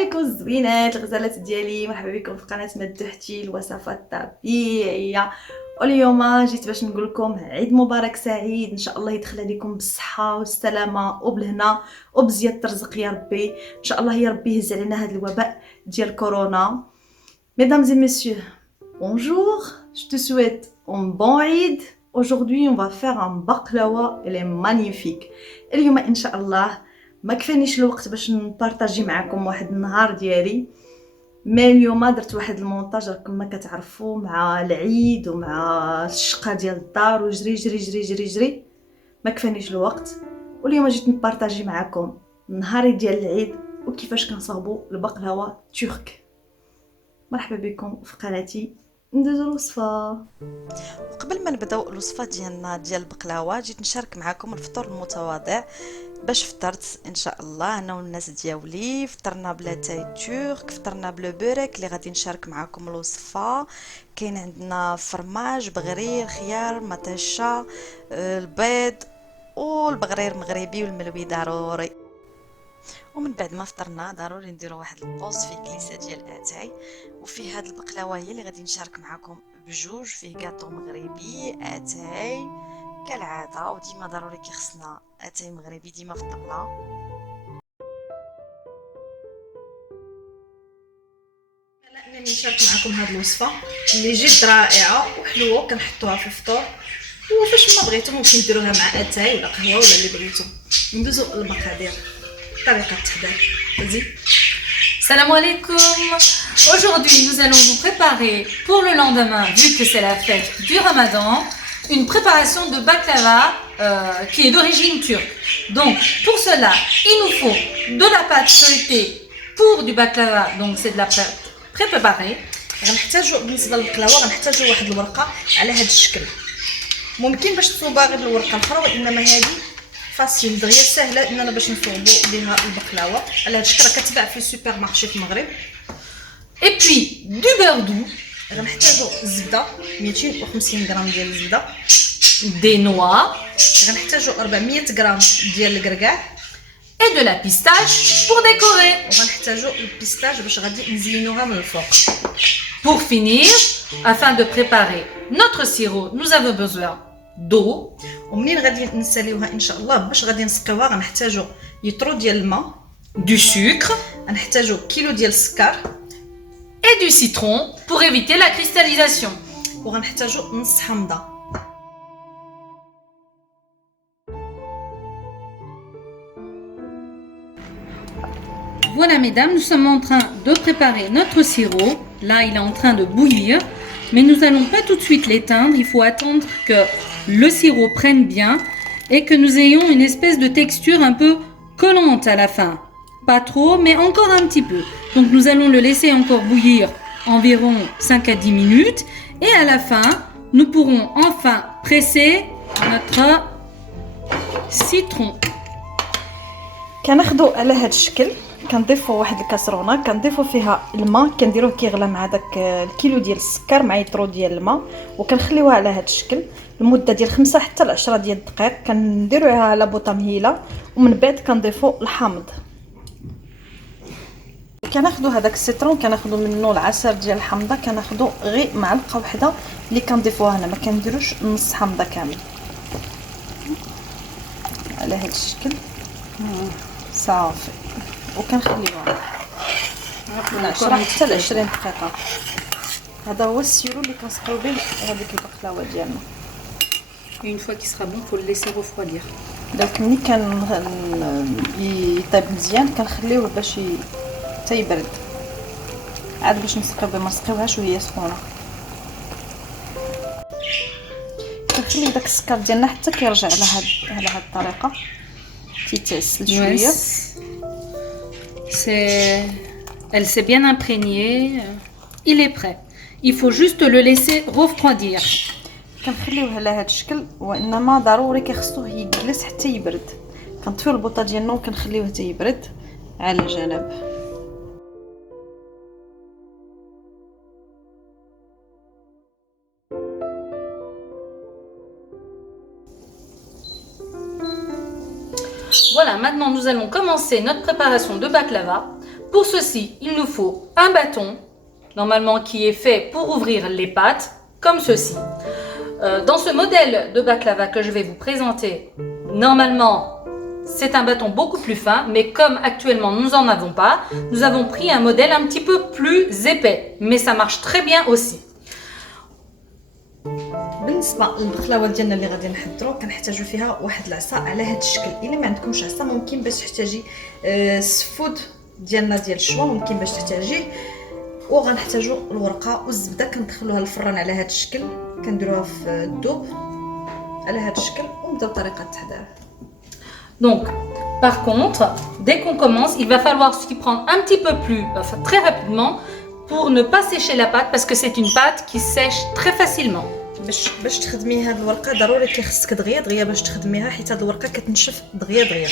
عليكم الزوينات الغزالات ديالي، مرحبا بكم في قناه مدحتي الوصفات الطبيعيه. واليوم جيت باش نقول لكم عيد مبارك سعيد، ان شاء الله يدخل عليكم بالصحه والسلامه وبالهنا وبزياده الرزق يا ربي. ان شاء الله يا ربي يهز علينا هذا الوباء ديال كورونا. Mesdames et messieurs, bonjour, je te souhaite un bon Eid. Aujourd'hui on va faire un baklawa, elle est magnifique. اليوم ان شاء الله ما كفانيش الوقت باش نبارطاجي معكم واحد النهار ديالي، مي اليوم درت واحد المونتاج راكم ما كتعرفوا مع العيد ومع الشقه ديال الدار وجري جري جري جري جري، ما كفانيش الوقت. واليوم جيت نبارطاجي معكم نهاري ديال العيد وكيفاش كنصاوبوا البقلاوه ترك. مرحبا بكم في قناتي ندوزو الوصفه. وقبل ما نبداو الوصفه ديالنا ديال البقلاوه جيت نشارك معكم الفطور المتواضع باش فطرت ان شاء الله انا والناس دياولي. فطرنا بلاتاي تورك، فطرنا بلو بوريك اللي غادي نشارك معكم الوصفه. كاين عندنا فرماج، بغرير، خيار، مطيشه، البيض والبغرير مغربي والملوي ضروري. ومن بعد ما فطرنا ضروري نديرو واحد البوز فيه كليسه ديال اتاي، وفيه هاد البقلاوه هي اللي غادي نشارك معكم بجوج. فيه كاطو مغربي، اتاي كالعاده، وديما ضروري كيخصنا اتاي مغربي ديما في الطبله. انني نشارك معكم هاد الوصفه اللي جد رائعه وحلوه، كنحطوها في الفطور وفاش ما بغيتو ممكن ديروها مع اتاي ولا قهوه ولا اللي بغيتو. ندوزو المقادير، طريقه التحضير. vas-y. Salam alaikum. Aujourd'hui, nous allons vous préparer pour le lendemain, vu que c'est la fête du Ramadan, une préparation de baklava qui est d'origine turque. Donc, pour cela, il nous faut de la pâte feuilletée pour du baklava. Donc, c'est de la pâte préparée. غنحتاجو بالنسبه للبقلاوه غنحتاجو واحد الورقه على هذا الشكل. ممكن باش تصوبها غير الورقه الاخرى، وانما هذه فاسيل دغيا سهله اننا باش نصوبوا بها البقلاوه على هذا الشكل. راه كتباع في السوبر مارشي في المغرب. Et puis, du beurre doux, غنحتاجو الزبده 250 غرام ديال الزبده، des noix غنحتاجو 400 غرام ديال الكركاع، et de la pistache pour décorer. وغنحتاجو البيستاج باش غادي نزينوها من الفوق. Pour finir, afin de préparer notre sirop, nous avons besoin d'eau, ومنين غادي نساليوها ان شاء الله باش غادي نسقيوها غنحتاجو يطرو ديال الماء، du sucre غنحتاجو كيلو ديال السكر، et du citron pour éviter la cristallisation. وغنحتاجو نص حامضه. Voilà mesdames, nous sommes en train de préparer notre sirop. Là, il est en train de bouillir, mais nous n'allons pas tout de suite l'éteindre. Il faut attendre que le sirop prenne bien et que nous ayons une espèce de texture un peu collante à la fin. Pas trop, mais encore un petit peu. Donc nous allons le laisser encore bouillir environ 5 à 10 minutes. Et à la fin, nous pourrons enfin presser notre citron. كناخدو على هذا الشكل، كنضيفوا واحد الكاسرونه، كنضيفوا فيها الماء، كنديروه كيغلى مع داك الكيلو ديال السكر مع يطرو ديال الماء، وكنخليوها على هذا الشكل لمده ديال 5 حتى ل 10 ديال الدقائق. كنديروها على بوطه مهيله، ومن بعد كنضيفوا الحامض. كناخدو هذاك السيترون كناخدو منه العصير ديال الحامضه، كناخدو غير معلقه وحده اللي كنضيفوها هنا، ما كنديروش نص حامضه كامل. على هذا الشكل صافي، وكنخليوها من 10 حتى ل 20 دقيقه. هذا هو السيرو اللي كنسقيو به هذيك البقلاوه ديالنا. Une fois qu'il sera bon, il faut le laisser refroidir. داك ملي كان يطيب مزيان كنخليوه باش حتى يبرد، عاد باش نسقيو به، ما نسقيوهاش وهي سخونه. كنخلي داك السكر ديالنا حتى كيرجع على هاد الطريقه، تيتعسل شويه. Elle s'est bien imprégnée. Il est prêt. Il faut juste le laisser refroidir. كنخليوه على هذا الشكل، وانما ضروري كيخصوه يجلس حتى يبرد. كنطفيو البوطه ديالنا وكنخليوه حتى يبرد على جنب. Voilà, maintenant nous allons commencer notre préparation de baklava. Pour ceci, il nous faut un bâton, normalement qui est fait pour ouvrir les pâtes, comme ceci. Dans ce modèle de baklava que je vais vous présenter, normalement, c'est un bâton beaucoup plus fin, mais comme actuellement nous n'en avons pas, nous avons pris un modèle un petit peu plus épais, mais ça marche très bien aussi. بالنسبه للبقلاوه ديالنا اللي غادي نحضروا كنحتاجوا فيها واحد العصا على هذا الشكل. الا ما عندكمش عصا ممكن باش تحتاجي السفود ديالنا ديال الشوا ممكن باش تحتاجيه. وغنحتاجوا الورقه والزبده كندخلوها للفران على هذا الشكل، كنديروها في الذوب على هذا الشكل ونبداو طريقه التحضير. Donc, par contre, dès qu'on commence, il va falloir s'y prendre un petit peu plus, très rapidement, pour ne pas sécher la pâte, parce que c'est une pâte qui sèche très facilement. باش تخدمي هاد الورقه ضروري كيخصك دغيا دغيا باش تخدميها، حيت هاد الورقه كتنشف دغيا دغيا.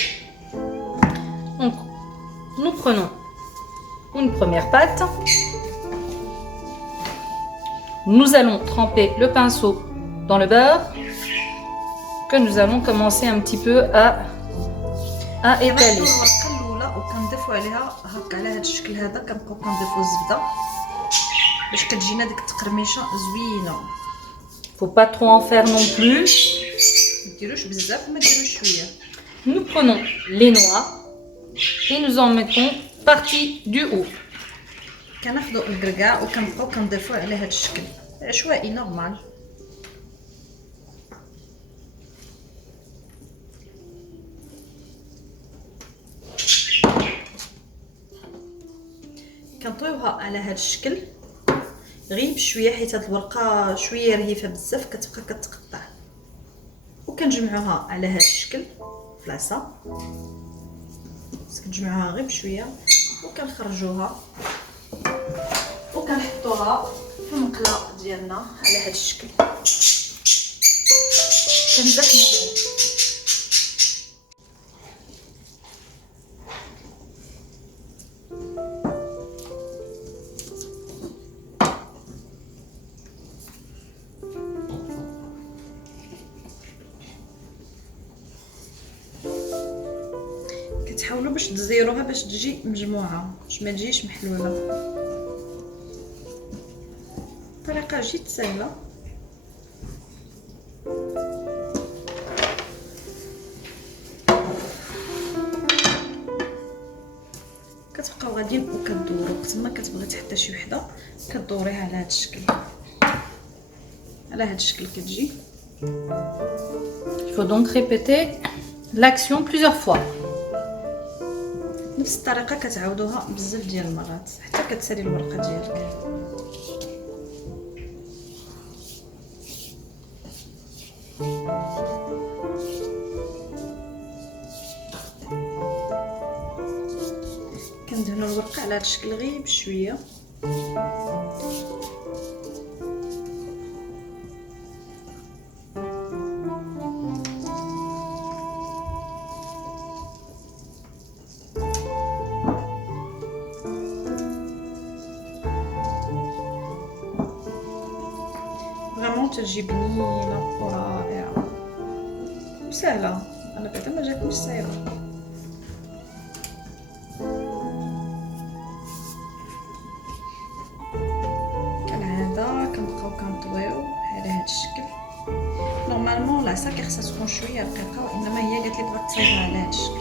Donc, nous prenons une première pâte. Nous allons tremper le pinceau dans le beurre que nous allons commencer un petit peu à étaler. الورقه الاولى وكنضيفوا عليها هكا على هاد الشكل هذا، كنبقاو كنضيفوا الزبده باش كتجينا ديك التقرميشه زوينه. Faut pas trop en faire non plus. ما ديروش بزاف وما ديروش شويه. Nous prenons les noix et nous en mettons partie du haut. كناخذوا الكركاع وكنبقاو كنضيفوا على هاد الشكل عشوائي نورمال. كنطويوها على هاد الشكل غير بشويه، حيت هاد الورقه شويه رهيفه بزاف كتبقى كتقطع. وكنجمعوها على هاد الشكل في العصا، بس كنجمعوها غير بشويه وكنخرجوها وكنحطوها في المقله ديالنا على هاد الشكل. كنزحموها كتحاولوا باش تزيروها باش تجي مجموعه باش ما تجيش محلوله. طريقه جد سهله. كتبقاو غاديين وكدوروا وقت ما كتبغي تحطي شي وحده كدوريها على هذا الشكل، على هذا الشكل كتجي. Il faut donc répéter l'action plusieurs fois. نفس الطريقه كتعاودوها بزاف ديال المرات حتى كتسالي الورقه ديالك. كندهنوا الورقه على هذا الشكل غير بشويه. فريمون تجي بنينه ورائعه وسهله. انا بعدا ما جاتنيش صعيبه. كالعاده كنبقاو كنطويو على هذا الشكل. نورمالمون العصا كيخصها تكون شويه رقيقه، وانما هي قالت لي بغات تصايبها على هذا الشكل.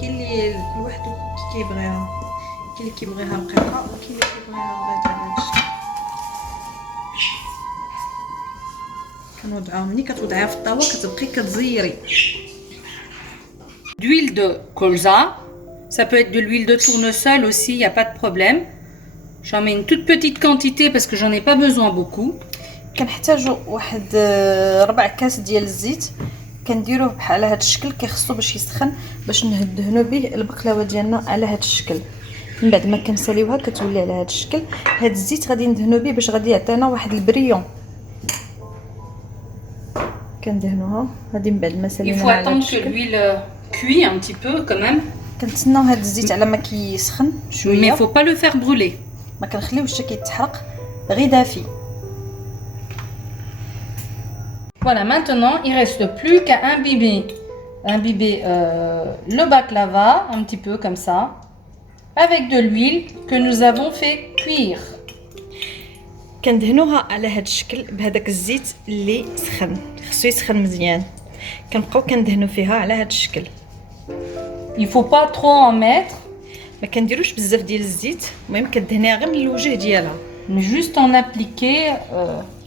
كاين اللي كل واحد كيبغيها، كاين اللي كيبغيها رقيقه وكاين اللي كيبغيها غاده على هذا الشكل. كنوضعوها ملي كتوضعيها في الطاوه كتبقي كتزيري. D'huile de colza, ça peut être de l'huile de tournesol aussi, il n'y a pas de problème. J'en mets une toute petite quantité parce que j'en ai pas besoin beaucoup. كنحتاجوا واحد 4 كاس ديال الزيت، كنديروه بحال هذا الشكل. كيخصو باش يسخن باش ندهنوا به البقلاوه ديالنا على هذا الشكل. من بعد ما كنساليوها كتولي على هذا الشكل. هذا الزيت غادي ندهنوا به باش غادي يعطينا واحد البريون. كندهنوها هذه من بعد ما Il ساليناها faut على هذا attendre que الشكل. l'huile cuit un petit peu quand même, كنتسناو هذا الزيت على ما كيسخن mais il شويه، faut pas le faire brûler. ما كنخليوش حتى كيتحرق غير دافي. Voilà, maintenant il reste plus qu'à imbiber imbiber le baklava, un petit peu comme ça, avec de l'huile que nous avons fait cuire. كندهنوها على هذا الشكل بهذاك الزيت اللي سخن، خصو يسخن مزيان. كنبقاو كندهنو فيها على هذا الشكل. Il faut pas trop en mettre, ما كنديروش بزاف ديال الزيت، المهم كدهنيها غير من الوجه ديالها mais juste en appliquer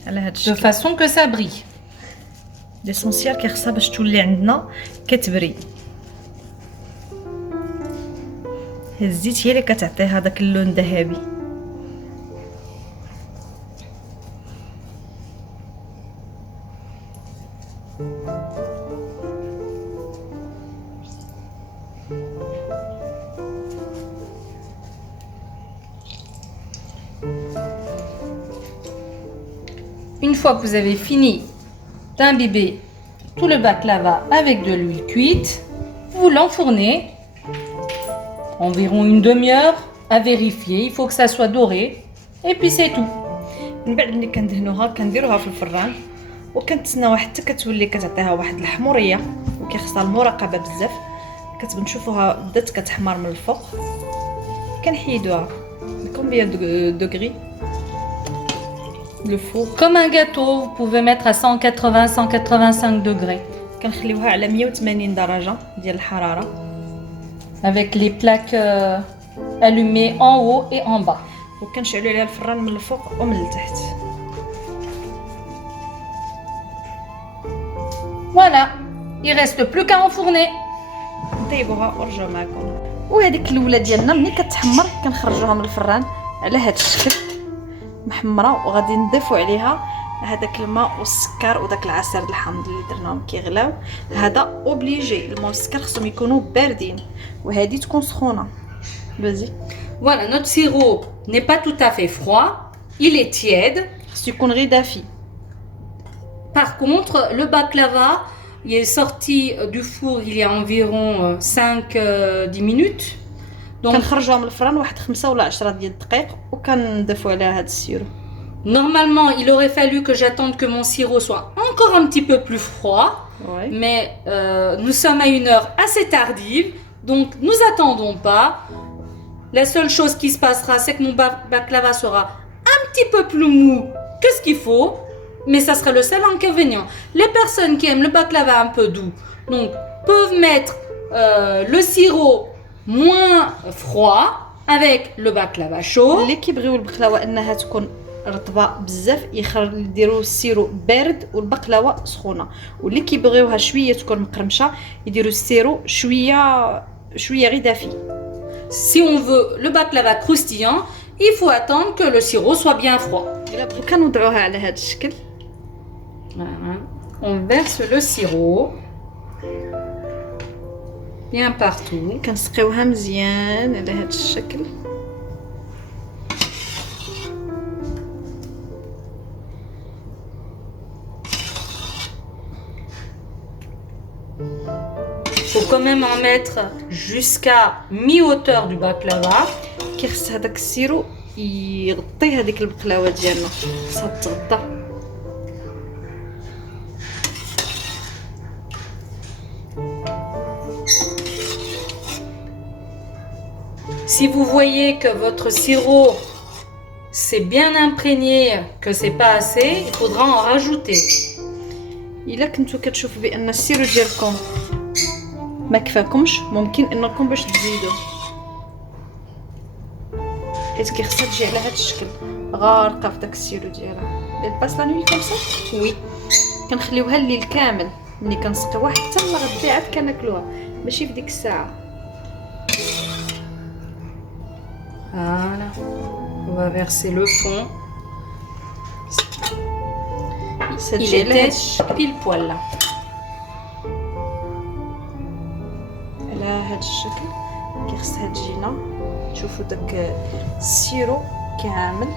على هذا de الشكل. façon que ça brille. ليسونسيال كيخصها باش تولي عندنا كتبري. هاد الزيت هي اللي كتعطيها داك اللون ذهبي. Une fois que vous avez fini d'imbiber tout le baklava avec de l'huile cuite, vous l'enfournez environ une demi-heure à vérifier. Il faut que ça soit doré et puis c'est tout. من بعد ملي كندهنوها كنديروها في الفران وكنتسناوها حتى كتولي كتعطيها واحد الحموريه وكيخصها المراقبه بزاف. كنشوفوها بدات كتحمر من الفوق كنحيدوها. كومبيان دوغري لو فور. Comme un gâteau, vous pouvez mettre à 180-185 degrés كنخليوها على 180 درجه ديال الحراره avec les plaques allumées en haut et en bas. وكنشعلوا عليها الفران من الفوق ومن التحت. Voilà, il reste plus qu'à enfourner. نطيبوها ونرجعوا معكم. وهذيك الاولى ديالنا ملي كتحمر كنخرجوها من الفران على هذا الشكل محمره، وغادي نضيفوا عليها هذاك الماء والسكر وداك العسل الحامض اللي درناهم كيغلاو. هذا اوبليجي، الماء والسكر خصهم يكونوا باردين وهذه تكون سخونه. vas-y. Voilà, notre sirop n'est pas tout à fait froid, il est tiède. خصو يكون غير دافي. Par contre, le baklava, il est sorti du four il y a environ 5-10 minutes. Donc, كنخرجوها من الفران واحد 5 ولا 10 ديال الدقائق وكنضيفوا عليها هذا السيرو. normalement, il aurait fallu que j'attende que mon sirop soit encore un petit peu plus froid. Ouais. Mais nous sommes à une heure assez tardive, donc nous attendons pas. La seule chose qui se passera, c'est que mon baklava sera un petit peu plus mou que ce qu'il faut, mais ça sera le seul inconvénient. Les personnes qui aiment le baklava un peu doux, donc peuvent mettre le sirop moins froid avec le baklava chaud. اللي كيبغيو البقلاوه انها تكون رطبه بزاف يديروا السيرو بارد والبقلاوه سخونه، واللي كيبغيوها شويه تكون مقرمشه يديروا السيرو شويه غير دافي. Si on veut le baklava croustillant, il faut attendre que le sirop soit bien froid. الا بغيو كنوضعوها على هذا الشكل. Voilà. On verse le sirop bien partout. كنسقيوها مزيان على هذا الشكل. Il faut quand même en mettre jusqu'à mi-hauteur du baklava. كيخص هذاك السيرو يغطي هذيك البقلاوه ديالنا، خصها تغطى. Si vous voyez que votre sirop s'est bien imprégné, que c'est pas assez, il faudra en rajouter. الا كنتو كتشوفوا بان السيرو ديالكم ما كفاكمش ممكن انكم باش تزيدوا، حيت كيخصها تجي على هذا الشكل غارقه في داك السيرو ديالها. Elle passe la nuit comme ça. وي كنخليوها الليل كامل، ملي كنسقيوها حتى الغد عاد كناكلوها، ماشي في ديك الساعه. Voilà. On va verser le fond. Il était pile poil là. على هذا الشكل كيخصها تجينا. تشوفوا داك السيرو كامل.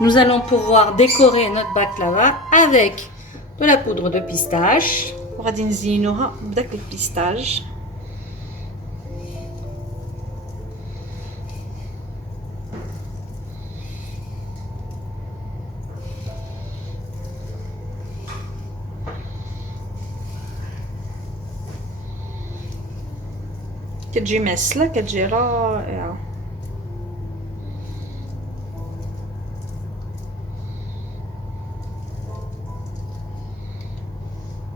Nous allons pouvoir décorer notre baklava avec de la poudre de pistache. وغادي نزينوها بداك البيستاج. كتجي معسله كتجي رائعه.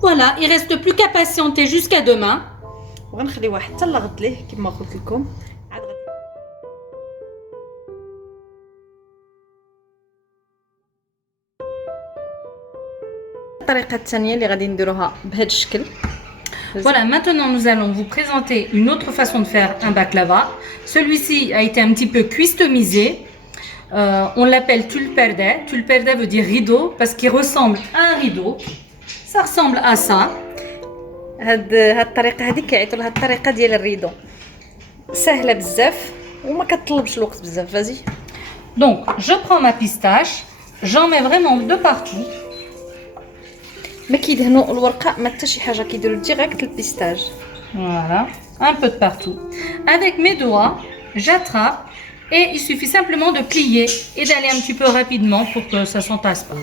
Voilà, il reste plus qu'à patienter jusqu'à demain. وغنخليوها حتى لغد ليه كما قلت لكم. عاد غادي الطريقه الثانيه اللي غادي نديروها بهذا الشكل. Voilà, maintenant nous allons vous présenter une autre façon de faire un baklava. Celui-ci a été un petit peu customisé. On l'appelle tulperde. Tulperde veut dire rideau parce qu'il ressemble à un rideau. Ça ressemble à ça. هاد الطريقه هذه كيعيطوا لها الطريقه ديال الريدو. سهله بزاف وما كتطلبش الوقت بزاف. فازي. Donc, je prends ma pistache. J'en mets vraiment de partout. ما كيدهنوا الورقه ما حتى شي حاجه كيديروا ديريكت البيستاج. Voilà, un peu de partout. Avec mes doigts, j'attrape et il suffit simplement de plier et d'aller un petit peu rapidement pour que ça s'entasse pas.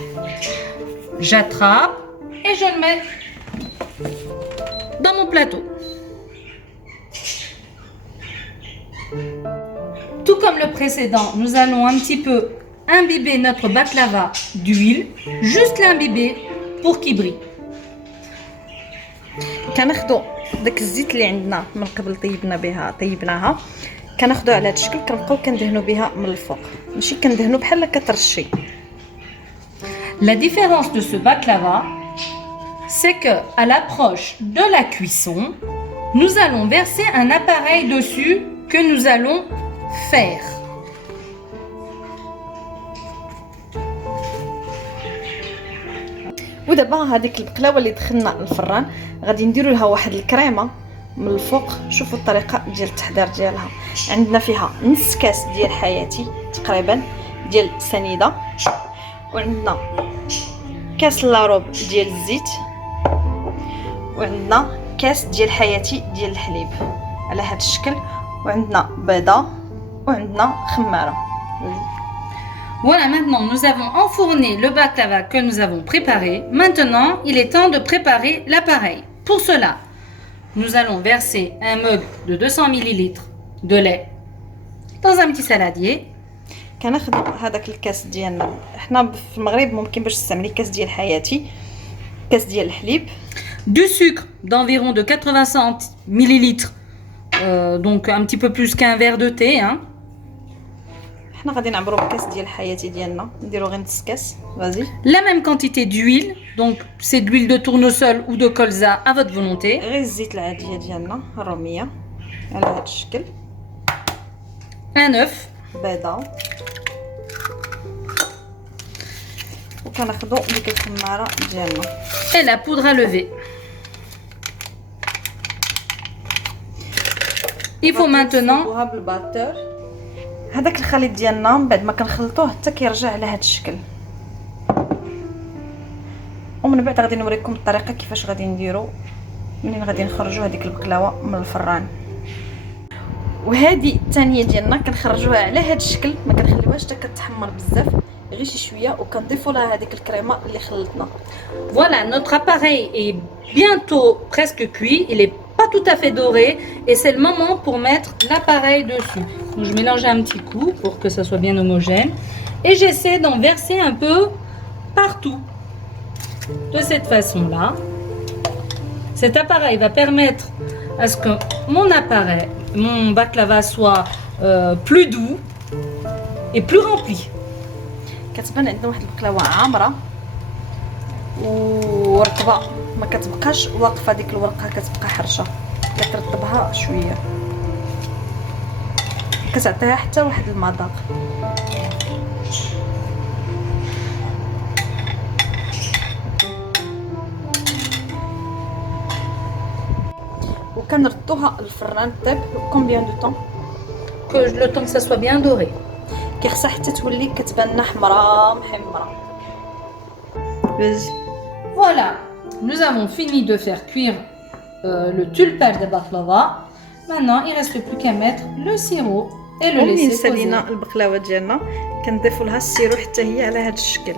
J'attrape et je le mets dans mon plateau. Tout comme le précédent, nous allons un petit peu imbiber notre baklava d'huile, juste l'imbiber pour qu'il brille. كناخذوا داك الزيت اللي عندنا من قبل طيبناها كناخذوها على هذا الشكل كنبقاو كندهنوا بها من الفوق ماشي كندهنوا بحال كترشي. La différence de ce baklava, c'est que à l'approche de la cuisson, nous allons verser un appareil dessus que nous allons faire. ودابا هذيك البقلاوه اللي دخلنا الفران غادي نديروا لها واحد الكريمه من الفوق. شوفوا الطريقه ديال التحضير ديالها. عندنا فيها نص كاس ديال حياتي تقريبا ديال سنيده، وعندنا كاس لاروب ديال الزيت، وعندنا كاس ديال حياتي ديال الحليب على هذا الشكل، وعندنا بيضه، وعندنا خماره. Voilà, maintenant nous avons enfourné le baklava que nous avons préparé. Maintenant, il est temps de préparer l'appareil. Pour cela, nous allons verser un mug de 200 ml de lait dans un petit saladier. كناخذ هذاك الكاس ديالنا. حنا في المغرب ممكن باش تستعملي كاس ديال حياتي، كاس ديال الحليب، Du sucre d'environ de 80 ml, donc un petit peu plus qu'un verre de thé. Hein. حنا غادي نعبروا بكاس ديال حياتي ديالنا، نديرو غير نص كاس. فازي. La même quantité d'huile, donc c'est de l'huile de tournesol ou de colza à votre volonté. غير الزيت العاديه ديالنا الروميه على هذا الشكل. Un œuf. بيضه، وكناخذوا ديك الخماره ديالنا Et la poudre à lever. Il faut maintenant نصبوها بالباتور. هذاك الخليط ديالنا من بعد ما كنخلطوه حتى كيرجع على هذا الشكل، ومن بعد غادي نوريكم الطريقه كيفاش غادي نديرو منين غادي نخرجوا هذيك البقلاوه من الفران. وهذه الثانيه ديالنا كنخرجوها على هذا الشكل، ما كنخليوهاش حتى كتحمر بزاف، غير شي شويه، وكنضيفوا لها هذيك الكريمه اللي خلطنا. Voilà, notre appareil est bientôt presque cuit. Il est pas tout à fait doré et c'est le moment pour mettre l'appareil dessus. Donc je mélange un petit coup pour que ça soit bien homogène et j'essaie d'en verser un peu partout. De cette façon-là, cet appareil va permettre à ce que mon baklava soit plus doux et plus rempli. كتبان عندنا واحد البقلاوه عامره ورطبه، ما كتبقاش واقفه ديك الورقه، كتبقى حرشه، كترطبها شويه، كتعطيها حتى واحد المذاق. وكنردوها الفران طيب كومبيان دو طون Que le temps que ça soit bien doré. كيخصها حتى تولي كتبان لنا حمراء محمره. Voilà, nous avons fini de faire cuire le tulpar de baklava. Maintenant, il reste plus qu'à mettre le sirop et le ومنين laisser poser. سالينا البقلاوه ديالنا كنضيفوا لها السيرو حتى هي على هذا الشكل.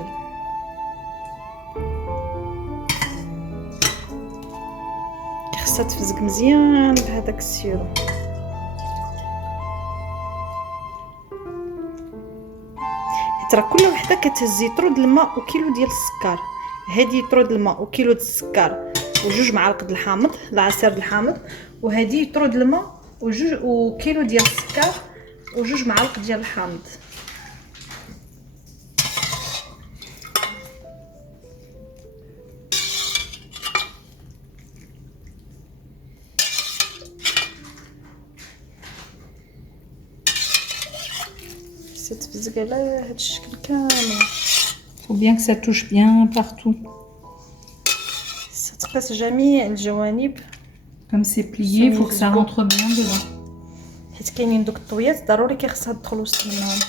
كيخصها تفزق مزيان بهذاك السيرو. ترى كل وحده كتهزي طرود الماء وكيلو ديال السكر. هذه طرود الماء وكيلو ديال السكر وجوج معالق د الحامض العصير د الحامض، وهذه طرود الماء وجوج وكيلو ديال السكر وجوج معالق ديال الحامض. ستفزق على هذا الشكل كامل. Faut bien que ça touche bien partout. ستقاس جميع الجوانب. Comme c'est plié, il faut que ça rentre bien dedans. حيت كاينين دوك الطويات ضروري كيخصها تدخل وسط منهم.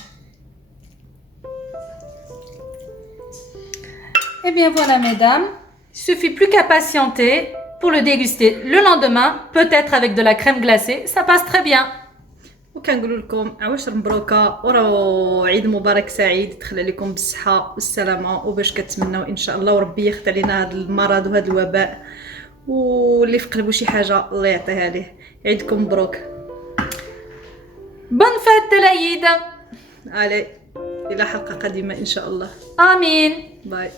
Et bien voilà mesdames, il suffit plus qu'à patienter pour le déguster le lendemain, peut-être avec de la crème glacée, ça passe très bien. وكنقول لكم عواشر مبروكه وراه عيد مبارك سعيد، يدخل عليكم بالصحه والسلامه وباش كتمناو ان شاء الله، وربي يخد علينا هذا المرض وهذا الوباء، واللي في قلبه شي حاجه الله يعطيها ليه. عيدكم مبروك. Bonne fête de l'Aïd. علي الى حلقه قادمه ان شاء الله. Amin. باي.